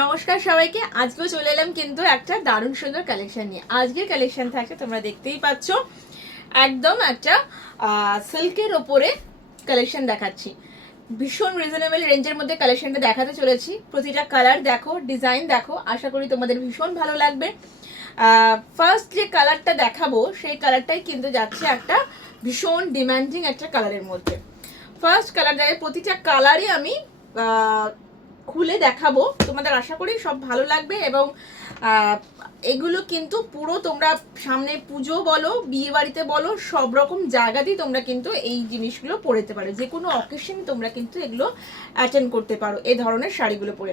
নমস্কার সবাইকে। আজকেও চলে এলাম কিন্তু একটা দারুণ সুন্দর কালেকশন নিয়ে। আজকের কালেকশন থাকে তোমরা দেখতেই পাচ্ছ, একদম একটা সিল্কের ওপরে কালেকশন দেখাচ্ছি। ভীষণ রিজনেবল রেঞ্জের মধ্যে কালেকশনটা দেখাতে চলেছি। প্রতিটা কালার দেখো, ডিজাইন দেখো, আশা করি তোমাদের ভীষণ ভালো লাগবে। ফার্স্ট যে কালারটা দেখাবো সেই কালারটাই কিন্তু যাচ্ছে একটা ভীষণ ডিমান্ডিং একটা কালারের মধ্যে। ফার্স্ট কালার দেখে প্রতিটা কালারই আমি খুলে দেখাবো, তোমাদের আশা করি সব ভালো লাগবে। এবং এগুলো কিন্তু পুরো তোমরা সামনে পুজো বলো, বিয়ে বাড়িতে বলো, সব রকম জায়গাতেই তোমরা কিন্তু এই জিনিসগুলো পরতে পারো। যে কোনো অকেশন তোমরা কিন্তু এগুলো অ্যাটেন্ড করতে পারো এই ধরনের শাড়িগুলো পরে।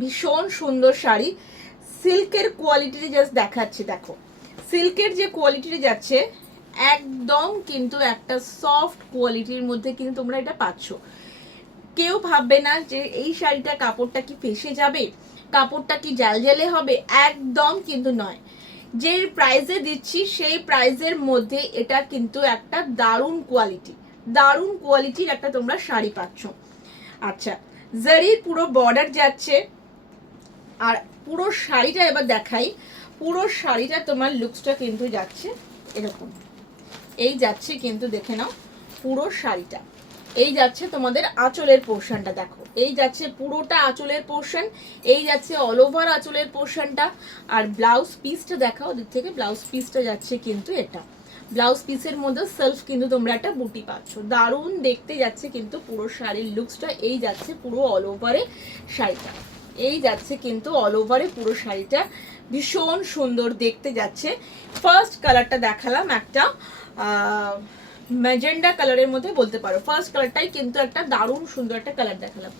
ভীষণ সুন্দর শাড়ি, সিল্কের কোয়ালিটি জাস্ট দেখাচ্ছি। দেখো সিল্কের যে কোয়ালিটি যাচ্ছে একদম কিন্তু একটা সফট কোয়ালিটির মধ্যে কিন্তু তোমরা এটা পাচ্ছ। কেউ ভাববে না যে এই শাড়িটা কাপড়টা কি ফেসে যাবে, কাপড়টা কি জালজালে হবে, একদম কিন্তু নয়। যে প্রাইসে দিচ্ছি সেই প্রাইসের মধ্যে এটা কিন্তু একটা দারুণ কোয়ালিটির একটা তোমরা শাড়ি পাচ্ছ। আচ্ছা, জারির পুরো বর্ডার যাচ্ছে। আর পুরো শাড়িটা এবার দেখাই, পুরো শাড়িটা তোমার লুকসটা কিন্তু যাচ্ছে এরকম। এই যাচ্ছে কিন্তু দেখে নাও পুরো শাড়িটা। এই যাচ্ছে তোমাদের আঁচলের পোর্শনটা, দেখো এই যাচ্ছে পুরোটা আঁচলের পোর্শন, এই যাচ্ছে অল ওভার আঁচলের পোর্শনটা। আর ব্লাউজ পিসটা দেখাও ওদিক থেকে, ব্লাউজ পিসটা যাচ্ছে কিন্তু এটা। ব্লাউজ পিসের মধ্যে সেলফ কিন্তু তোমরা একটা বুটি পাচ্ছ, দারুণ দেখতে যাচ্ছে কিন্তু পুরো শাড়ির লুকসটা। এই যাচ্ছে পুরো অল ওভারে শাড়িটা, এই যাচ্ছে কিন্তু অল ওভারে পুরো শাড়িটা, ভীষণ সুন্দর দেখতে যাচ্ছে। ফার্স্ট কালারটা দেখালাম একটা ম্যাজেন্ডা কালারের মধ্যে বলতে পারো। ফার্স্ট কালারটাই কিন্তু একটা দারুণ সুন্দর একটা কালার দেখালাম।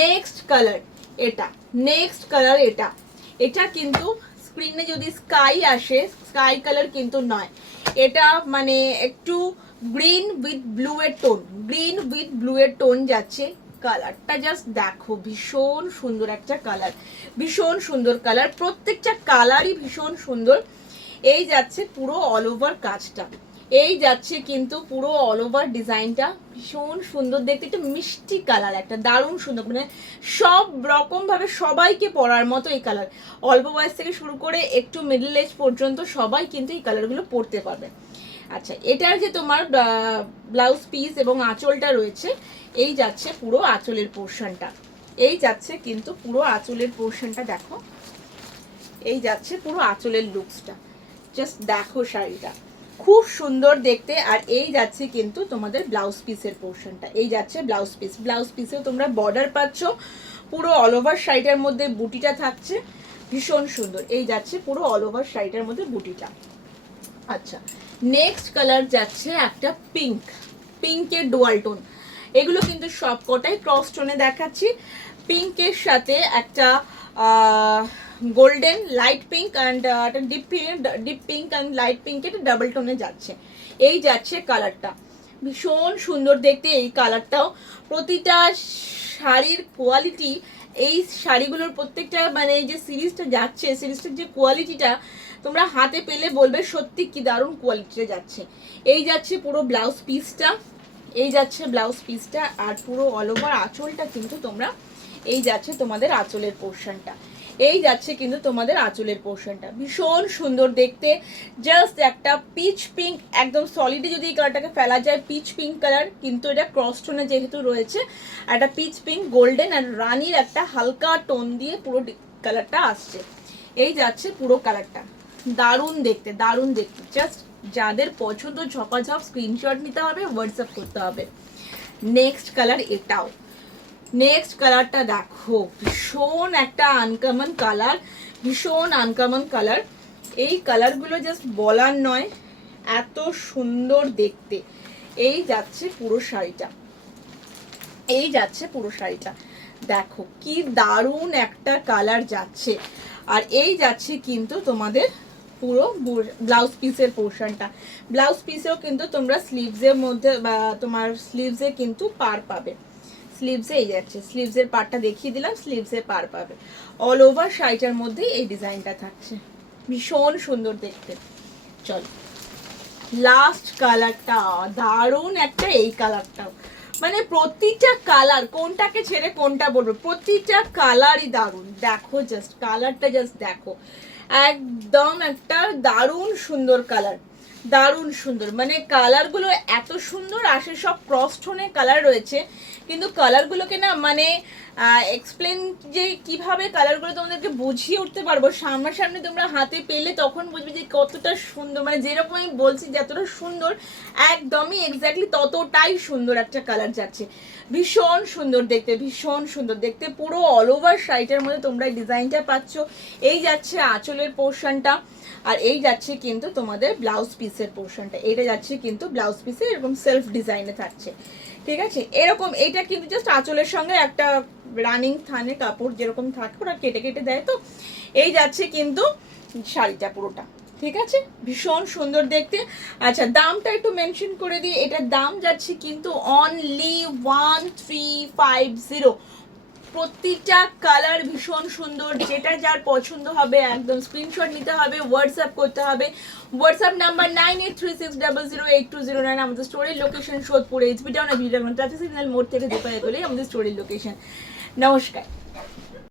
নেক্সট কালার এটা, নেক্সট কালার এটা। এটা কিন্তু স্ক্রিনে যদি স্কাই আসে, স্কাই কালার কিন্তু নয়, এটা মানে একটু গ্রিন উইথ ব্লু এর টোন, গ্রিন উইথ ব্লু এর টোন যাচ্ছে। কালারটা জাস্ট দেখো, ভীষণ সুন্দর একটা কালার, ভীষণ সুন্দর কালার, প্রত্যেকটা কালারই ভীষণ সুন্দর। এই যাচ্ছে পুরো অল ওভার কাজটা, এই যাচ্ছে কিন্তু পুরো অল ওভার ডিজাইনটা, ভীষণ সুন্দর দেখতে, একটা মিষ্টি কালার, একটা দারুণ সুন্দর, মানে সব রকম ভাবে সবাইকে পরার মতো এই কালার। অল্প বয়স থেকে শুরু করে একটু মিডল এজ পর্যন্ত সবাই কিন্তু এই কালারগুলো পরতে পারবে। আচ্ছা, এটার যে তোমার ব্লাউজ পিস এবং আঁচলটা রয়েছে, এই যাচ্ছে পুরো আঁচলের পোর্শনটা, এই যাচ্ছে কিন্তু পুরো আঁচলের পোর্শনটা দেখো, এই যাচ্ছে পুরো আঁচলের লুকসটা। জাস্ট দেখো শাড়িটা খুব সুন্দর দেখতে। আর এই যাচ্ছে কিন্তু তোমাদের ব্লাউজ পিসের পোর্শনটা, এই যাচ্ছে ব্লাউজ পিস। ব্লাউজ পিসেও তোমরা বর্ডার পাচ্ছ, পুরো অল ওভার শাড়িটার মধ্যে বুটিটা থাকছে, ভীষণ সুন্দর। এই যাচ্ছে পুরো অল ওভার শাড়িটার মধ্যে বুটিটা। আচ্ছা, নেক্সট কালার যাচ্ছে একটা পিঙ্ক, পিঙ্কের ডুয়াল টোন। এগুলো কিন্তু সব কটাই ক্রস টোনে দেখাচ্ছি। পিঙ্কের সাথে একটা গোল্ডেন লাইট পিঙ্ক অ্যান্ড একটা ডিপ পিঙ্ক অ্যান্ড লাইট পিঙ্কের ডাবল টোনে যাচ্ছে। এই যাচ্ছে কালারটা, ভীষণ সুন্দর দেখতে এই কালারটাও। প্রতিটা শাড়ির কোয়ালিটি, এই শাড়িগুলোর প্রত্যেকটা মানে এই যে সিরিজটা যাচ্ছে, সিরিজটার যে কোয়ালিটিটা তোমরা হাতে পেলে বলবে সত্যি কি দারুণ কোয়ালিটিতে যাচ্ছে। এই যাচ্ছে পুরো ব্লাউজ পিসটা, এই যাচ্ছে ব্লাউজ পিসটা। আর পুরো অল ওভার আঁচলটা কিন্তু তোমরা, এই যাচ্ছে তোমাদের আঁচলের পোর্শনটা, এই যাচ্ছে কিন্তু তোমাদের আঁচলের পোর্শনটা, ভীষণ সুন্দর দেখতে। জাস্ট একটা পিচ পিঙ্ক, একদম সলিডে যদি এই কালারটাকে ফেলা যায় পিচ পিঙ্ক কালার, কিন্তু এটা ক্রস টোনে যেহেতু রয়েছে, একটা পিচ পিঙ্ক গোল্ডেন আর রানির একটা হালকা টোন দিয়ে পুরো কালারটা আসছে। এই যাচ্ছে পুরো কালারটা, দারুণ দেখতে, দারুণ দেখতে। জাস্ট যাদের পছন্দ ঝপাঝপ স্ক্রিনশট নিতে হবে, হোয়াটসঅ্যাপ করতে হবে। নেক্সট কালার এটাও, নেক্সট কালারটা দেখো, ভীষণ একটা আনকমন কালার, ভীষণ আনকমন কালার। এই কালারগুলো জাস্ট বলার নয়, এত সুন্দর দেখতে। এই যাচ্ছে পুরো শাড়িটা, এই যাচ্ছে পুরো শাড়িটা, দেখো কি দারুণ একটা কালার যাচ্ছে। আর এই যাচ্ছে কিন্তু তোমাদের পুরো ব্লাউজ পিসের পোর্শনটা। ব্লাউজ পিসেও কিন্তু তোমরা স্লিভসের মধ্যে বা তোমার স্লিভসে কিন্তু পার পাবে, স্লিভসে এই যাচ্ছে, স্লিভসের পার্টটা দেখিয়ে দিলাম, স্লিভসের পার পাবে। অল ওভার শাড়িটার মধ্যে এই ডিজাইনটা থাকছে, ভীষণ সুন্দর দেখতে। চলো লাস্ট কালারটা, দারুণ একটা এই কালারটাও মানে প্রতিটা কালার, কোনটাকে ছেড়ে কোনটা বলবো, প্রতিটা কালারই দারুণ। দেখো জাস্ট কালারটা, জাস্ট দেখো, একদম একটা দারুণ সুন্দর কালার, দারুণ সুন্দর। মানে কালারগুলো এত সুন্দর আসে, সব ক্রস টোনে কালার রয়েছে, কিন্তু কালারগুলোকে না মানে এক্সপ্লেন যে কিভাবে কালারগুলো তোমাদেরকে বুঝিয়ে উঠতে পারবো, সামনাসামনি তোমরা হাতে পেলে তখন বুঝবে যে কতটা সুন্দর। মানে যেরকম আমি বলছি যতটা সুন্দর, একদমই এক্স্যাক্টলি ততটাই সুন্দর একটা কালার যাচ্ছে। ভীষণ সুন্দর দেখতে, ভীষণ সুন্দর দেখতে। পুরো অল ওভার শাড়িটার মধ্যে তোমরা এই ডিজাইনটা পাচ্ছ। এই যাচ্ছে আঁচলের পোর্শনটা, আর এই যাচ্ছে কিন্তু তোমাদের ব্লাউজ পিসের পোর্শনটা। এটা যাচ্ছে কিন্তু ব্লাউজ পিসে এরকম সেলফ ডিজাইনে থাকছে, ঠিক আছে। এরকম এইটা কিন্তু জাস্ট আঁচলের সঙ্গে একটা রানিং থানের কাপড় যেরকম থাকে ওরা কেটে কেটে দেয়, তো এই যাচ্ছে কিন্তু শাড়িটা পুরোটা, ঠিক আছে। ভীষণ সুন্দর দেখতে। আচ্ছা দামটা একটু মেনশন করে দিই, এটার দাম যাচ্ছে কিন্তু অনলি 1350। প্রতিটা কালার ভীষণ সুন্দর, যেটা যার পছন্দ হবে একদম স্ক্রিনশট নিতে হবে, হোয়াটসঅ্যাপ করতে হবে। WhatsApp number 9836008209। আমাদের স্টোরের location Sodepur, HB town, video signal মোড় থেকে দীপায় গেলেই আমাদের স্টোরের লোকেশন। নমস্কার।